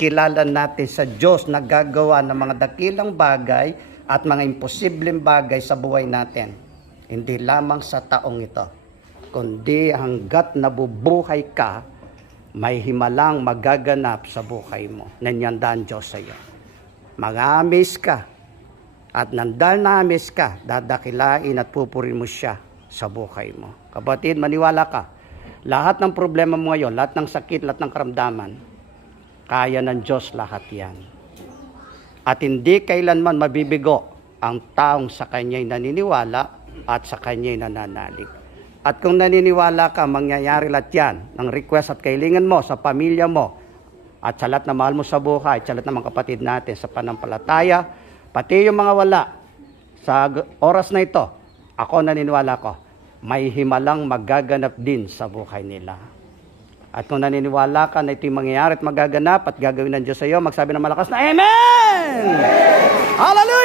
makilala natin sa Diyos na gagawa ng mga dakilang bagay at mga imposibleng bagay sa buhay natin. Hindi lamang sa taong ito, kundi hanggat nabubuhay ka, may himalang magaganap sa buhay mo. Nanyandaan Diyos sa iyo. Mag-amis ka. At nandal na amis ka, dadakilain at pupurin mo siya sa buhay mo. Kapatid, maniwala ka. Lahat ng problema mo ngayon, lahat ng sakit, lahat ng karamdaman, kaya ng Diyos lahat yan. At hindi kailanman mabibigo ang taong sa Kanya'y naniniwala at sa Kanya'y nananalig. At kung naniniwala ka, mangyayari lahat yan ng request at kailangan mo sa pamilya mo at sa lahat na mahal mo sa buhay, sa lahat ng mga kapatid natin sa panampalataya, pati yung mga wala, sa oras na ito, ako naniniwala ko, may himalang magaganap din sa buhay nila. At kung naniniwala ka na ito'y mangyayari at magaganap at gagawin ng Diyos sa iyo, magsabi ng malakas na Amen! Hallelujah!